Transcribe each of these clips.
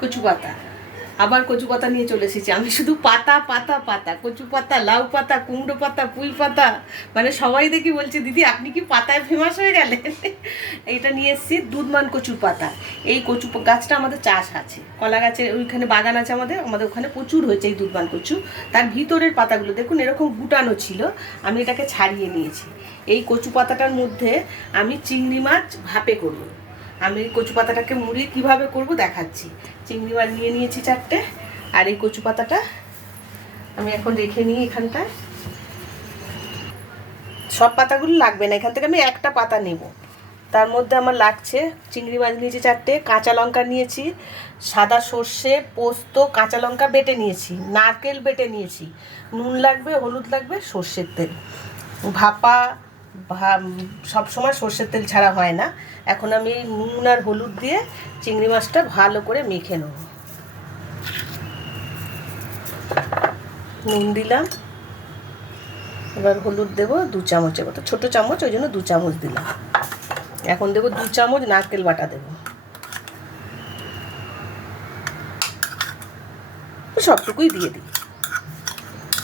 কচু পাতা, আবার কচু পাতা নিয়ে চলে এসেছি আমি। শুধু পাতা পাতা পাতা, কচু পাতা, লাউ পাতা, কুমড়ো পাতা, পুঁই পাতা, মানে সবাই দেখি বলছে দিদি আপনি কি পাতায় ফেমাস হয়ে গেলেন। এইটা নিয়ে এসেছি দুধমান কচুর পাতা। এই কচু গাছটা আমাদের চাষ আছে, কলা গাছের ওইখানে বাগান আছে আমাদের ওখানে প্রচুর হয়েছে এই দুধমান কচু। তার ভিতরের পাতাগুলো দেখুন এরকম গুটানো ছিল, আমি এটাকে ছাড়িয়ে নিয়েছি। এই কচু পাতাটার মধ্যে আমি চিংড়ি মাছ ভাপে করব। আমি কচু পাতাটাকে মুড়িয়ে কীভাবে করব দেখাচ্ছি। চিংড়ি মাছ নিয়ে নিয়েছি 4টে, আর এই কচু পাতাটা আমি এখন রেখে নিই এখানটায়। সব পাতাগুলো লাগবে না, এখান থেকে আমি একটা পাতা নেব। তার মধ্যে আমার লাগছে চিংড়ি মাছ নিয়েছি 4টে, কাঁচা লঙ্কা নিয়েছি, সাদা সর্ষে, পোস্ত, কাঁচা লঙ্কা বেটে নিয়েছি, নারকেল বেটে নিয়েছি, নুন লাগবে, হলুদ লাগবে, সর্ষের তেল। ভাপা সব সময় সর্ষের তেল ছাড়া হয় না। এখন আমি নুন আর হলুদ দিয়ে চিংড়ি মাছটা ভালো করে মেখে নেব। নুন দিলাম, এবার হলুদ দেবো 2 চামচের মতো, ছোটো চামচ ওই জন্য 2 চামচ দিলাম। এখন দেবো 2 চামচ নারকেল বাটা দেবো, সবটুকুই দিয়ে দিই,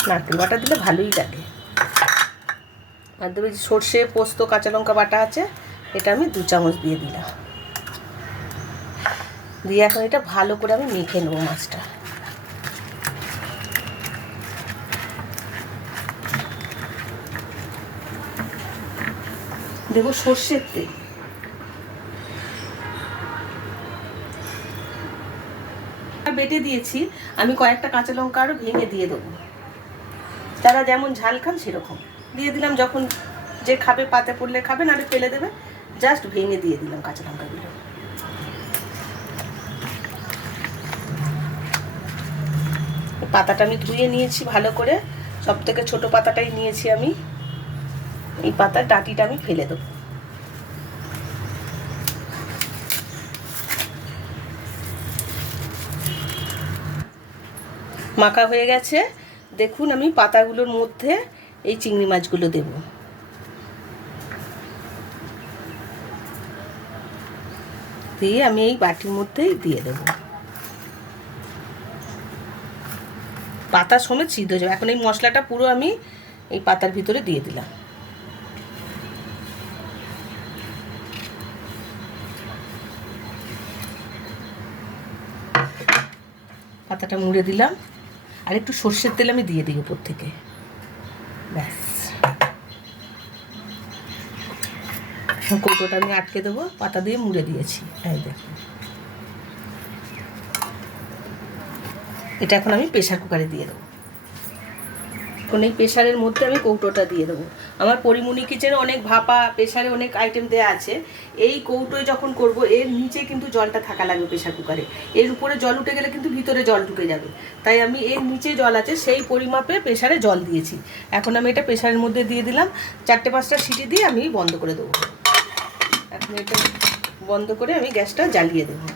নারকেল বাটা দিলে ভালোই লাগে। আর দেবে সর্ষে, পোস্ত, কাঁচা লঙ্কা বাটা আছে, এটা আমি 2 চামচ দিয়ে দিলাম। দিয়ে এখন এটা ভালো করে আমি মেখে নেবো মাছটা। দেবো সর্ষের তেল, বেটে দিয়েছি আমি, কয়েকটা কাঁচা লঙ্কা আরও ভেঙে দিয়ে দেবো, যারা যেমন ঝাল খান সেরকম দিয়ে দিলাম। যখন যে খাবে পাতে পড়লে খাবে, নাহলে ফেলে দেবে, জাস্ট ভেঙে দিয়ে দিলাম কাঁচা লঙ্কাগুলো। পাতাটা আমি ধুয়ে নিয়েছি ভালো করে, সব থেকে ছোটো পাতাটাই নিয়েছি আমি। এই পাতার ডাঁটিটা আমি ফেলে দেবো। মাখা হয়ে গেছে, দেখুন আমি পাতাগুলোর মধ্যে এই চিংড়ি মাছগুলো দেব। দিয়ে আমি এই বাটির মধ্যেই দিয়ে দেব, পাতা সমেত সিদ্ধ হয়ে যাবে। এখন এই মশলাটা পুরো আমি এই পাতার ভিতরে দিয়ে দিলাম। পাতাটা মুড়ে দিলাম, আর একটু সর্ষের তেল আমি দিয়ে দিই উপর থেকে, ব্যাস। কৌটোটা আমি আটকে দেবো, পাতা দিয়ে মুড়ে দিয়েছি, এই দেখুন। এটা এখন আমি প্রেসার কুকারে দিয়ে দেবো। এখন এই প্রেসারের মধ্যে আমি কৌটোটা দিয়ে দেবো। আমার পরিমণি কিচেনে অনেক ভাপা প্রেসারে অনেক আইটেম দেওয়া আছে। এই কৌটোয় যখন করব, এর নিচে কিন্তু জলটা থাকা লাগবে প্রেসার কুকারে। এর উপরে জল উঠে গেলে কিন্তু ভিতরে জল ঢুকে যাবে, তাই আমি এর নিচে জল আছে সেই পরিমাপে প্রেসারে জল দিয়েছি। এখন আমি এটা প্রেসারের মধ্যে দিয়ে দিলাম, 4-5টা সিটি দিয়ে আমি বন্ধ করে দেবো। এখন এটা বন্ধ করে আমি গ্যাসটা জ্বালিয়ে দেবো।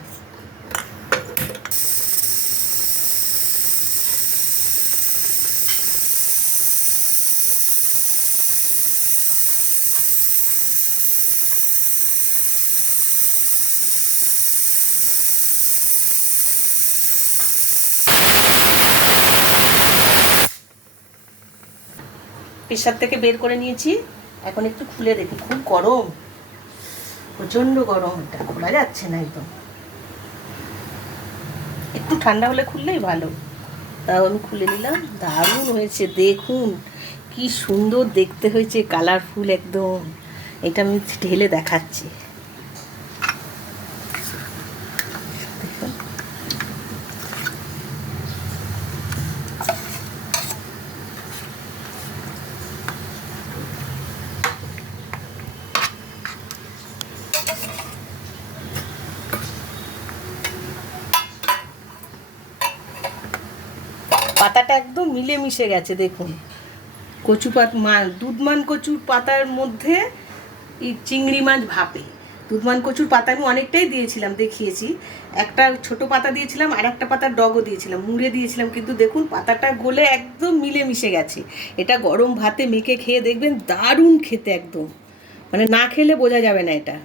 প্রেসার থেকে বের করে নিয়েছি, এখন একটু খুলে দেখি। খুব গরম, প্রচণ্ড গরম, এটা খোলা যাচ্ছে না একদম। একটু ঠান্ডা হলে খুললেই ভালো। তাও আমি খুলে নিলাম, দারুণ হয়েছে দেখুন, কি সুন্দর দেখতে হয়েছে, কালারফুল একদম। এটা আমি ঢেলে দেখাচ্ছি। পাতাটা একদম মিলেমিশে গেছে দেখুন। কচু দুধমান কচুর পাতার মধ্যে এই চিংড়ি মাছ ভাপে। দুধমান কচুর পাতা আমি অনেকটাই দিয়েছিলাম, দেখিয়েছি। একটা ছোট পাতা দিয়েছিলাম, আর একটা পাতার ডগও দিয়েছিলাম, মুড়ে দিয়েছিলাম, কিন্তু দেখুন পাতাটা গলে একদম মিলেমিশে গেছে। এটা গরম ভাতে মেখে খেয়ে দেখবেন, দারুণ খেতে একদম, মানে না খেলে বোঝা যাবে না এটা।